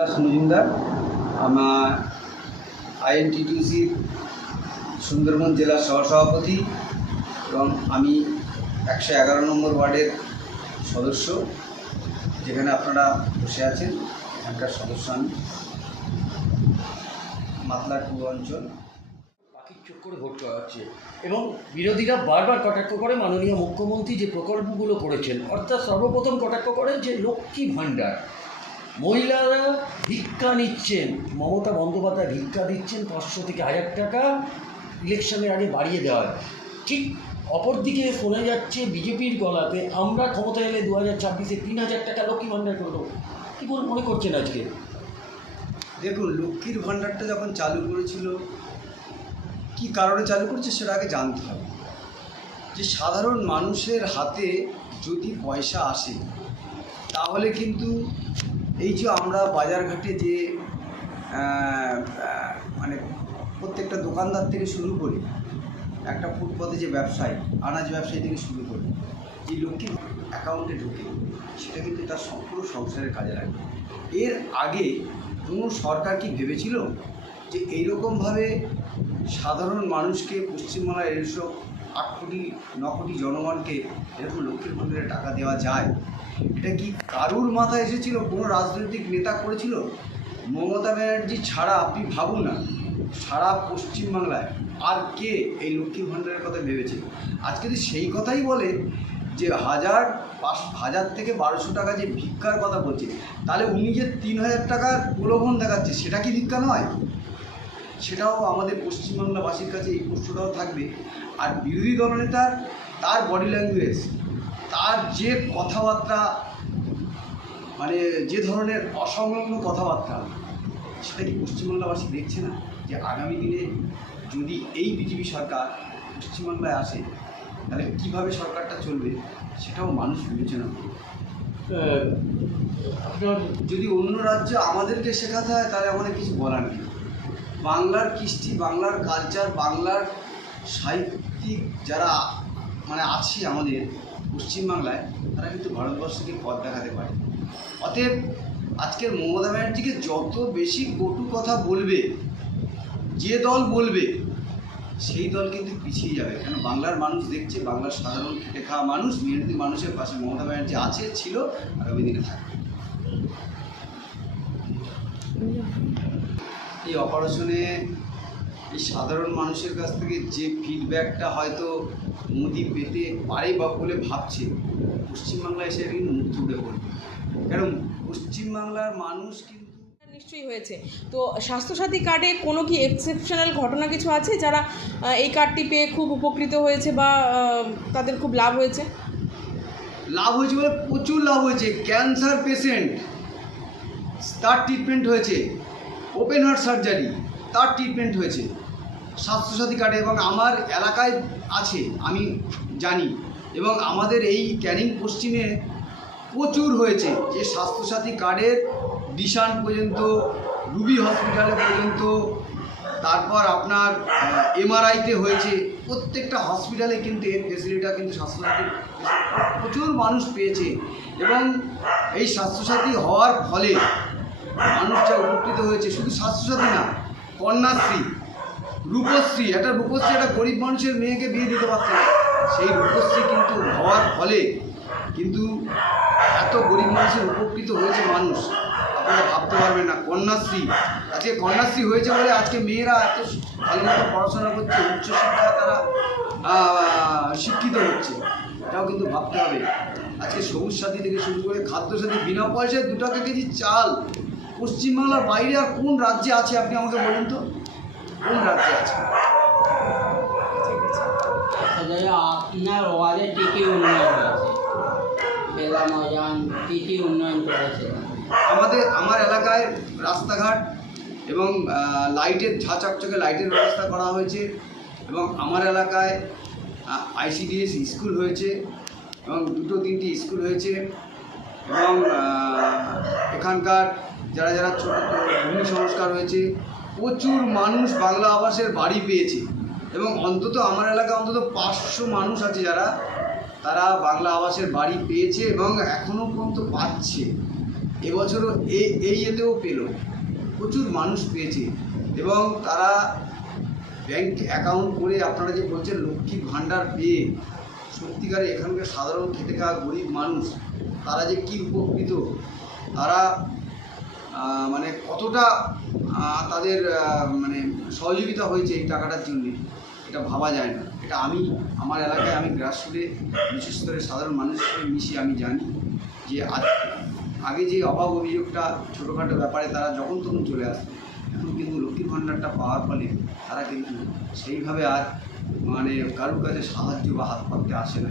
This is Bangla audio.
মজুমদার। আমার আইএনটিটিউসির সুন্দরবন জেলার সহসভাপতি এবং আমি একশো এগারো নম্বর ওয়ার্ডের সদস্য, যেখানে আপনারা বসে আছেন। এখানকার সদস্য আমি। মাতলা টু অঞ্চল। করে ভোট করা হচ্ছে এবং বিরোধীরা বারবার কটাক্ষ করে মাননীয় মুখ্যমন্ত্রী যে প্রকল্পগুলো করেছেন। অর্থাৎ সর্বপ্রথম কটাক্ষ করেন যে লক্ষ্মী ভাণ্ডার। মহিলারা ভিক্ষা নিচ্ছেন। মমতা বন্দ্যোপাধ্যায় ভিক্ষা দিচ্ছেন পাঁচশো থেকে হাজার টাকা। ইলেকশনের আগে বাড়িয়ে দেওয়া ঠিক অপরদিকে শোনা যাচ্ছে বিজেপির গলাতে, আমরা ক্ষমতা এলে দু হাজার ছাব্বিশে তিন হাজার টাকা লক্ষ্মী ভাণ্ডার করে দেবো। কী করে মনে করছেন আজকে? দেখুন, লক্ষ্মীর ভাণ্ডারটা যখন চালু করেছিল, কি কারণে চালু করেছে সেটা আগে জানতে হবে। যে সাধারণ মানুষের হাতে যদি পয়সা আসে, তাহলে কিন্তু এই যে আমরা বাজারঘাটে যে মানে প্রত্যেকটা দোকানদার থেকে শুরু করি একটা ফুটপাতে যে ব্যবসায়ী, আনাজ ব্যবসায়ী থেকে শুরু করি, যে লক্ষ্মী অ্যাকাউন্টে ঢুকে, সেটা কিন্তু তার সম্পূর্ণ সংসারের কাজে লাগে। এর আগে কোনো সরকার কি ভেবেছিল যে এইরকমভাবে সাধারণ মানুষকে পশ্চিমবাংলার এইসব আট কোটি, ন কোটি জনগণকে এরকম লক্ষ্মীর ভাণ্ডারে টাকা দেওয়া যায়? এটা কি কারুর মাথায় এসেছিল? কোনো রাজনৈতিক নেতা করেছিল? মমতা ব্যানার্জি ছাড়া আপনি ভাবুন না। সারা পশ্চিমবাংলায় আর কে এই লক্ষ্মী ভাণ্ডারের কথা ভেবেছে? আজকে যদি সেই কথাই বলে যে হাজার পাঁচ, হাজার থেকে বারোশো টাকা যে ভিক্ষার কথা বলছে, তাহলে উনি যে তিন হাজার টাকার প্রলোভন দেখাচ্ছে, সেটা কি ভিক্ষা নয়? সেটাও আমাদের পশ্চিমবাংলাবাসীর কাছে এই প্রশ্নটাও থাকবে। আর বিরোধী দলনেতার তার বডি ল্যাঙ্গুয়েজ তার যে কথাবার্তা মানে যে ধরনের অসংলগ্ন কথাবার্তা সেটা কি পশ্চিমবাংলাবাসী দেখছে না? যে আগামী দিনে যদি এই বিজেপি সরকার পশ্চিমবাংলায় আসে তাহলে কীভাবে সরকারটা চলবে সেটাও মানুষ বিবেচনা করবে। আপনার যদি অন্য রাজ্যে আমাদেরকে শেখাতে হয় তাহলে আমাদের কিছু বলার নেই। বাংলার কৃষ্টি, বাংলার কালচার বাংলার সাহিত্যিক যারা মানে আছি আমাদের পশ্চিমবাংলায়, তারা কিন্তু ভারতবর্ষকে পথ দেখাতে পারে। অতএব আজকের মমতা ব্যানার্জিকে যত বেশি কটু কথা বলবে, যে দল বলবে, সেই দল কিন্তু পিছিয়ে যাবে। কেন? বাংলার মানুষ দেখছে, বাংলার সাধারণ খেটে খাওয়া মানুষ মেহনতি মানুষের পাশে মমতা ব্যানার্জি আছে, ছিল আগামী দিনে থাকবে। এই অপারেশনে এই সাধারণ মানুষের কাছ থেকে যে ফিডব্যাকটা হয়তো মোদি পেতে পারে বা বলে ভাবছে পশ্চিমবাংলায় এসে কিন্তু মুখ তুলে পড়বে কারণ পশ্চিমবাংলার মানুষ কিন্তু নিশ্চয়ই হয়েছে। তো স্বাস্থ্যসাথী কার্ডে কোনো কি এক্সেপশনাল ঘটনা কিছু আছে যারা এই কার্ডটি পেয়ে খুব উপকৃত হয়েছে বা তাদের খুব লাভ হয়েছে? লাভ হয়েছে বলে প্রচুর লাভ হয়েছে। ক্যান্সার পেশেন্ট তার ট্রিটমেন্ট হয়েছে। ওপেন হার্ট সার্জারি তার ট্রিটমেন্ট হয়েছে। স্বাস্থ্যসাথী কার্ডে এবং আমার এলাকায় আছে, আমি জানি। এবং আমাদের এই ক্যানিং পশ্চিমে প্রচুর হয়েছে যে স্বাস্থ্যসাথী কার্ডের ডিশান পর্যন্ত, রুবি হসপিটালে পর্যন্ত, তারপর আপনার এমআরআইতে হয়েছে। প্রত্যেকটা হসপিটালে কিন্তু এর ফেসিলিটা কিন্তু স্বাস্থ্যসাথী প্রচুর মানুষ পেয়েছে। এবং এই স্বাস্থ্যসাথী হওয়ার ফলে মানুষ যা উপকৃত হয়েছে। শুধু স্বাস্থ্যসাথী না, কন্যাশ্রী, রূপশ্রী, একটা রূপশ্রী একটা গরিব মানুষের মেয়েকে বিয়ে দিতে পারছে না। সেই রূপশ্রী কিন্তু হওয়ার ফলে কিন্তু এত গরিব মানুষের উপকৃত হয়েছে মানুষ। আপনারা ভাবতে পারবেন না, কন্যাশ্রী, আজকে কন্যাশ্রী হয়েছে বলে আজকে মেয়েরা এত ভালো পড়াশোনা করছে উচ্চশিক্ষায় তারা শিক্ষিত হচ্ছে। এটাও কিন্তু ভাবতে হবে। আজকে সবুজ সাথী থেকে শুরু করে খাদ্য সাথী, বিনা পয়সায় দু টাকা কেজি চাল পশ্চিমবাংলার বাইরে আর কোন রাজ্যে আছে আপনি আমাকে বলুন তো? কোন রাজ্যে আছে? আসলে আপনার ওয়ার্ডে কী কী উন্নয়ন কী কী উন্নয়ন করেছে? আমাদের আমার এলাকায় রাস্তাঘাট এবং লাইটের ঝা চকচকে লাইটের ব্যবস্থা করা হয়েছে এবং আমার এলাকায় আইসিডিএস স্কুল হয়েছে এবং দুটো তিনটি স্কুল হয়েছে এবং এখানকার যারা যারা ছোট ভূমি সংস্কার হয়েছে, প্রচুর মানুষ বাংলা আবাসের বাড়ি পেয়েছে। এবং অন্তত আমার এলাকা অন্তত পাঁচশো মানুষ আছে যারা, তারা বাংলা আবাসের বাড়ি পেয়েছে এবং এখনও পর্যন্ত পাচ্ছে। এবছরও এই এই এতেও পেল। প্রচুর মানুষ পেয়েছে। এবং তারা ব্যাংক অ্যাকাউন্ট করে আপনারা যে বলছেন লক্ষ্মীর ভাণ্ডার পেয়ে, সত্যিকারে এখানকার সাধারণ খেটে খাওয়া গরিব মানুষ, তারা যে কী উপকৃত, তারা মানে কতটা তাদের মানে সহযোগিতা হয়েছে এই টাকাটার জন্য, এটা ভাবা যায় না। এটা আমি, আমার এলাকায় আমি গ্রাসরুটে বিশেষ করে সাধারণ মানুষের সঙ্গে আমি জানি যে আগে যে অভাব অভিযোগটা ছোটোখাটো ব্যাপারে তারা যখন তখন চলে আসে, এখন কিন্তু লক্ষ্মীর ভাণ্ডারটা পাওয়ার ফলে তারা কিন্তু সেইভাবে আর মানে কারুর কাছে সাহায্য বা হাত পাততে আসে না।